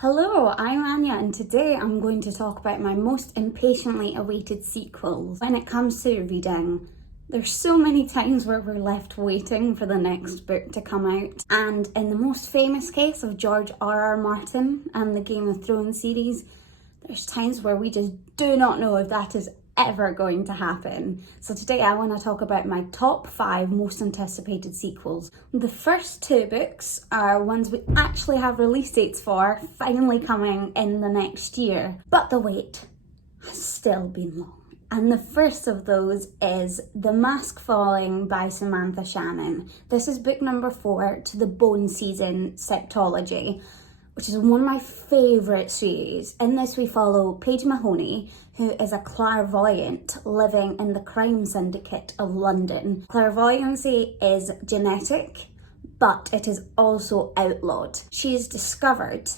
Hello, I'm Anya and today I'm going to talk about my most impatiently awaited sequels. When it comes to reading, there's so many times where we're left waiting for the next book to come out. And in the most famous case of George R.R. Martin and the Game of Thrones series, there's times where we just do not know if that is ever going to happen. So today I want to talk about my top 5 most anticipated sequels. The first 2 books are ones we actually have release dates for, finally coming in the next year. But the wait has still been long. And the first of those is The Mask Falling by Samantha Shannon. This is book number 4 to the Bone Season septology, which is one of my favourite series. In this we follow Paige Mahoney, who is a clairvoyant living in the crime syndicate of London. Clairvoyancy is genetic, but it is also outlawed. She is discovered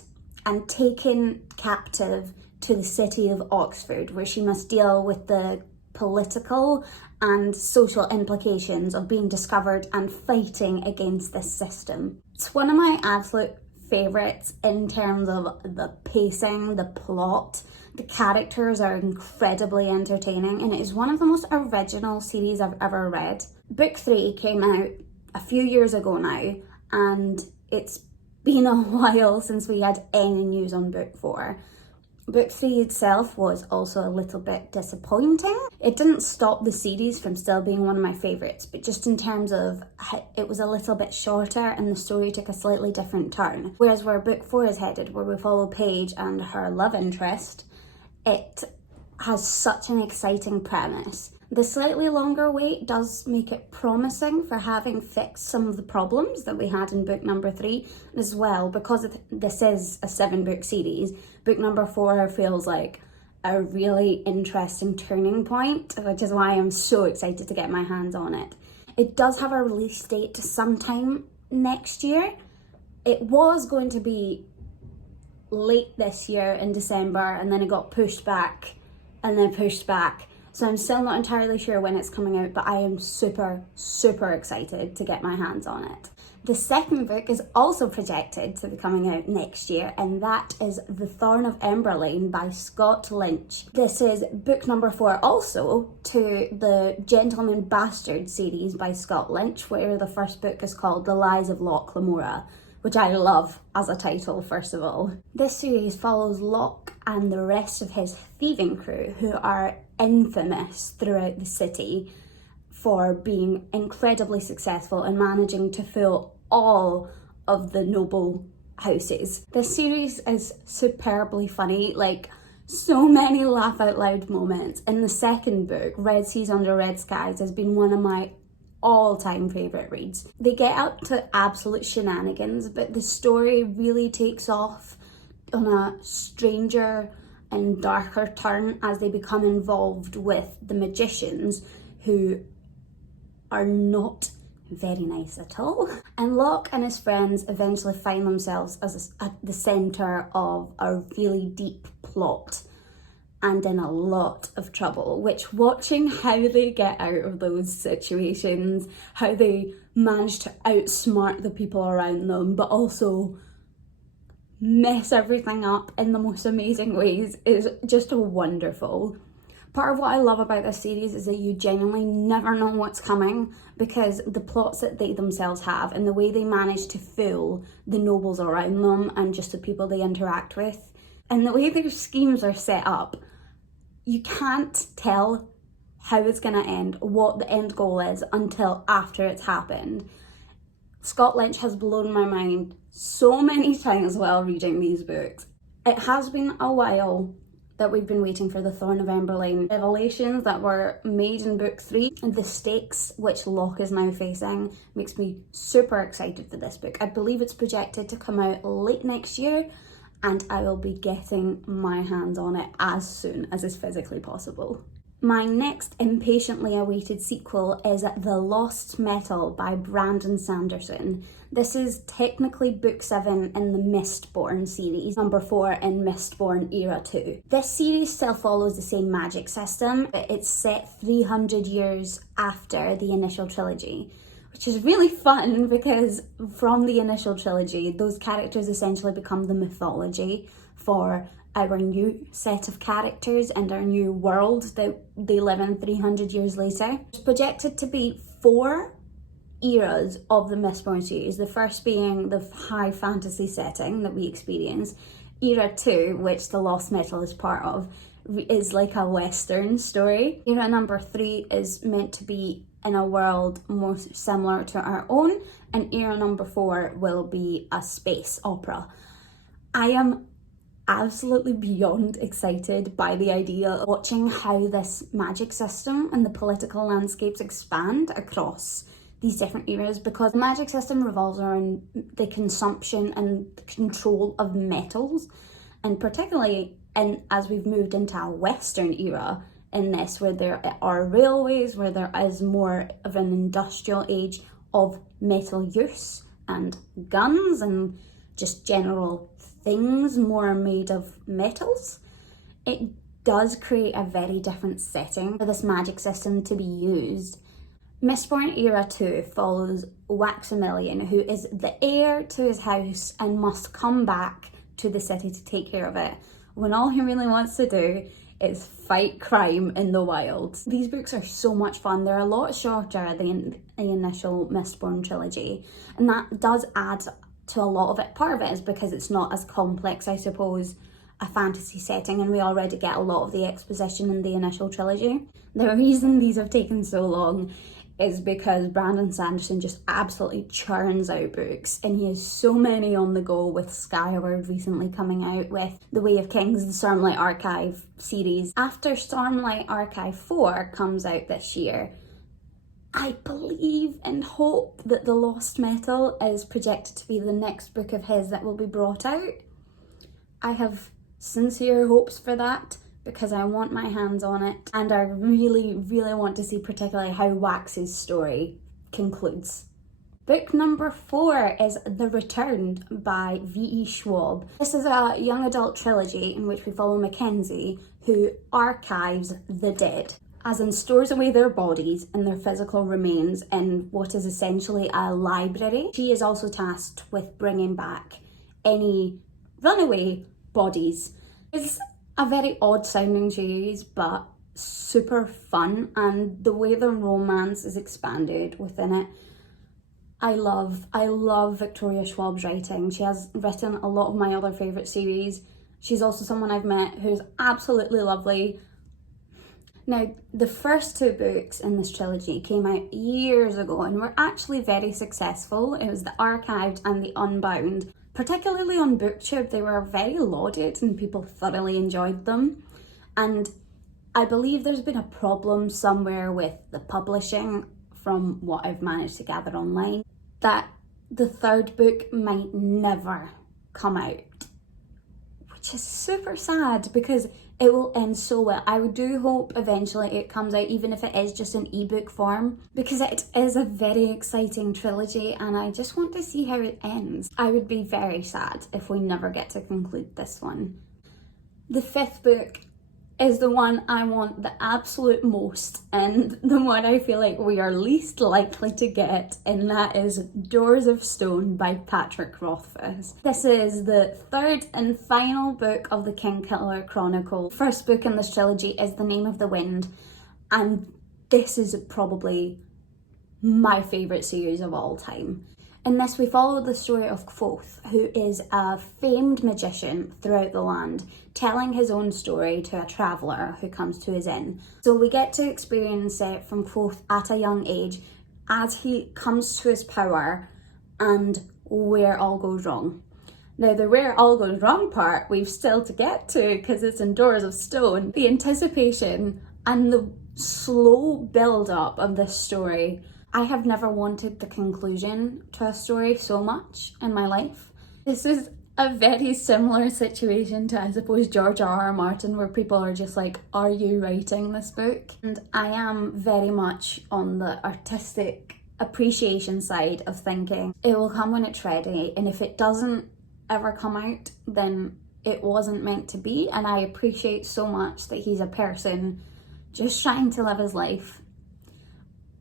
and taken captive to the city of Oxford, where she must deal with the political and social implications of being discovered and fighting against this system. It's one of my absolute favourites in terms of the pacing, the plot. The characters are incredibly entertaining and it is one of the most original series I've ever read. Book 3 came out a few years ago now and it's been a while since we had any news on book 4. Book 3 itself was also a little bit disappointing. It didn't stop the series from still being one of my favourites, but just in terms of it was a little bit shorter and the story took a slightly different turn. Whereas where book 4 is headed, where we follow Paige and her love interest, it has such an exciting premise. The slightly longer wait does make it promising for having fixed some of the problems that we had in book number 3 as well. Because this is a 7-book series, book number 4 feels like a really interesting turning point, which is why I'm so excited to get my hands on it. It does have a release date sometime next year. It was going to be late this year in December and then it got pushed back and then pushed back. So I'm still not entirely sure when it's coming out, but I am super excited to get my hands on it. The second book is also projected to be coming out next year, and that is The Thorn of Emberline by Scott Lynch. This is book number 4 also to the Gentleman Bastard series by Scott Lynch, where the first book is called The Lies of Locke Lamora, which I love as a title, first of all. This series follows Locke and the rest of his thieving crew, who are infamous throughout the city for being incredibly successful and managing to fool all of the noble houses. This series is superbly funny, like so many laugh out loud moments. In the second book, Red Seas Under Red Skies has been one of my all-time favourite reads. They get up to absolute shenanigans, but the story really takes off on a stranger and darker turn as they become involved with the magicians, who are not very nice at all. And Locke and his friends eventually find themselves at the centre of a really deep plot and in a lot of trouble, which watching how they get out of those situations, how they manage to outsmart the people around them, but also mess everything up in the most amazing ways, is just wonderful. Part of what I love about this series is that you genuinely never know what's coming, because the plots that they themselves have and the way they manage to fool the nobles around them and just the people they interact with, and the way their schemes are set up, you can't tell how it's going to end, what the end goal is, until after it's happened. Scott Lynch has blown my mind so many times while reading these books. It has been a while that we've been waiting for the Thorn of Emberline revelations that were made in book 3, and the stakes which Locke is now facing makes me super excited for this book. I believe it's projected to come out late next year, and I will be getting my hands on it as soon as is physically possible. My next impatiently awaited sequel is The Lost Metal by Brandon Sanderson. This is technically book 7 in the Mistborn series, number 4 in Mistborn Era 2. This series still follows the same magic system, but it's set 300 years after the initial trilogy, which is really fun because from the initial trilogy, those characters essentially become the mythology for our new set of characters and our new world that they live in 300 years later. It's projected to be 4 eras of the Mistborn series, the first being the high fantasy setting that we experience. Era 2, which the Lost Metal is part of, is like a Western story. Era number 3 is meant to be in a world more similar to our own, and era number 4 will be a space opera. I am absolutely beyond excited by the idea of watching how this magic system and the political landscapes expand across these different eras, because the magic system revolves around the consumption and the control of metals, and particularly as we've moved into a Western era in this, where there are railways, where there is more of an industrial age of metal use and guns and just general things more made of metals. It does create a very different setting for this magic system to be used. Mistborn Era 2 follows Waximilian, who is the heir to his house and must come back to the city to take care of it, when all he really wants to do is fight crime in the wild. These books are so much fun. They're a lot shorter than the initial Mistborn trilogy, and that does add to a lot of it. Part of it is because it's not as complex, I suppose, a fantasy setting, and we already get a lot of the exposition in the initial trilogy. The reason these have taken so long is because Brandon Sanderson just absolutely churns out books, and he has so many on the go, with Skyward recently coming out with The Way of Kings, the Stormlight Archive series. After Stormlight Archive 4 comes out this year, I believe and hope that The Lost Metal is projected to be the next book of his that will be brought out. I have sincere hopes for that, because I want my hands on it, and I really, really want to see particularly how Wax's story concludes. Book number 4 is The Returned by V.E. Schwab. This is a young adult trilogy in which we follow Mackenzie, who archives the dead, as in stores away their bodies and their physical remains in what is essentially a library. She is also tasked with bringing back any runaway bodies. It's a very odd sounding series, but super fun, and the way the romance is expanded within it, I love Victoria Schwab's writing. She has written a lot of my other favourite series. She's also someone I've met who's absolutely lovely. Now, the first 2 books in this trilogy came out years ago and were actually very successful. It was the Archived and the Unbound. Particularly on BookTube, they were very lauded and people thoroughly enjoyed them. And I believe there's been a problem somewhere with the publishing, from what I've managed to gather online, that the 3rd book might never come out, which is super sad because it will end so well. I do hope eventually it comes out, even if it is just in ebook form, because it is a very exciting trilogy and I just want to see how it ends. I would be very sad if we never get to conclude this one. The 5th book is the one I want the absolute most, and the one I feel like we are least likely to get, and that is Doors of Stone by Patrick Rothfuss. This is the 3rd and final book of the Kingkiller Chronicle. First book in this trilogy is The Name of the Wind, and this is probably my favourite series of all time. In this, we follow the story of Kvothe, who is a famed magician throughout the land, telling his own story to a traveller who comes to his inn. So we get to experience it from Kvothe at a young age, as he comes to his power and where all goes wrong. Now, the where all goes wrong part we've still to get to, because it's in Doors of Stone. The anticipation and the slow build-up of this story. I have never wanted the conclusion to a story so much in my life. This is a very similar situation to, I suppose, George R.R. Martin, where people are just like, are you writing this book? And I am very much on the artistic appreciation side of thinking it will come when it's ready, and if it doesn't ever come out, then it wasn't meant to be. And I appreciate so much that he's a person just trying to live his life.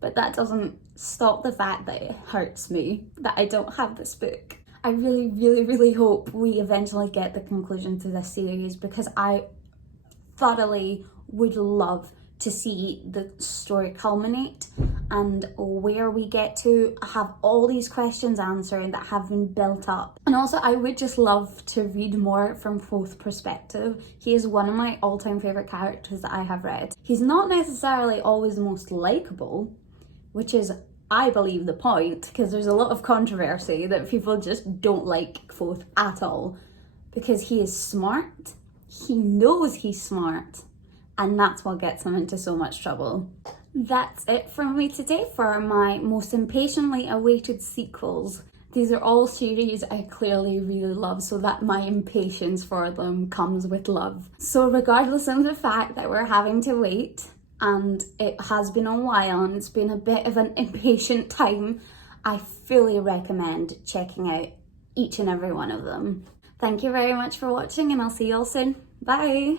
But that doesn't stop the fact that it hurts me that I don't have this book. I really, really, really hope we eventually get the conclusion to this series, because I thoroughly would love to see the story culminate and where we get to have all these questions answered that have been built up. And also, I would just love to read more from Quoth's perspective. He is one of my all-time favourite characters that I have read. He's not necessarily always the most likeable, which is, I believe, the point, because there's a lot of controversy that people just don't like Quoth at all, because he is smart, he knows he's smart, and that's what gets him into so much trouble. That's it from me today for my most impatiently awaited sequels. These are all series I clearly really love, so that my impatience for them comes with love. So regardless of the fact that we're having to wait, and it has been a while and it's been a bit of an impatient time, I fully recommend checking out each and every one of them. Thank you very much for watching, and I'll see you all soon. Bye!